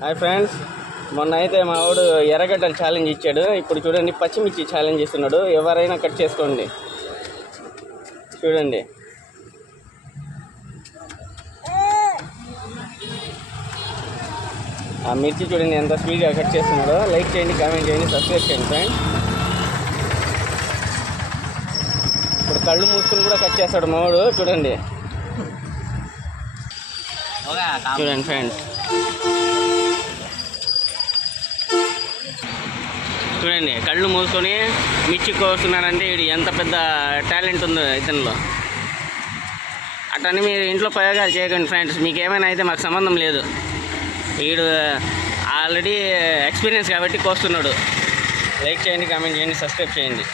Hi friends మొన్న అయితే మా వాడు ఎర్రగడ్డలు ఛాలెంజ్ ఇచ్చాడు. ఇప్పుడు చూడండి పచ్చిమిర్చి ఛాలెంజ్ ఇస్తున్నాడు ఎవరైనా కట్ చేసుకోండి. చూడండి. ఆ మిర్చి చూడండి ఎంత స్పీడ్గా కట్ చేస్తున్నాడో. లైక్ చేయండి కామెంట్ చేయండి సబ్స్క్రైబ్ చేయండి ఫ్రెండ్స్ ఇప్పుడు కళ్ళు మూసుకుని కూడా కట్ చేస్తాడు మా వాడు. చూడండి. చూడండి ఫ్రెండ్స్ చూడండి కళ్ళు మూసుకొని మిర్చి కోస్తున్నాడంటే ఇది ఎంత పెద్ద టాలెంట్ ఉందో ఇతనిలో. అటని మీరు ఇంట్లో ప్రయోగాలు చేయకండి ఫ్రెండ్స్ మీకు ఏమైనా అయితే మాకు సంబంధం లేదు. వీడు ఆల్రెడీ ఎక్స్పీరియన్స్ కాబట్టి కోస్తున్నాడు. లైక్ చేయండి కామెంట్ చేయండి సబ్స్క్రైబ్ చేయండి.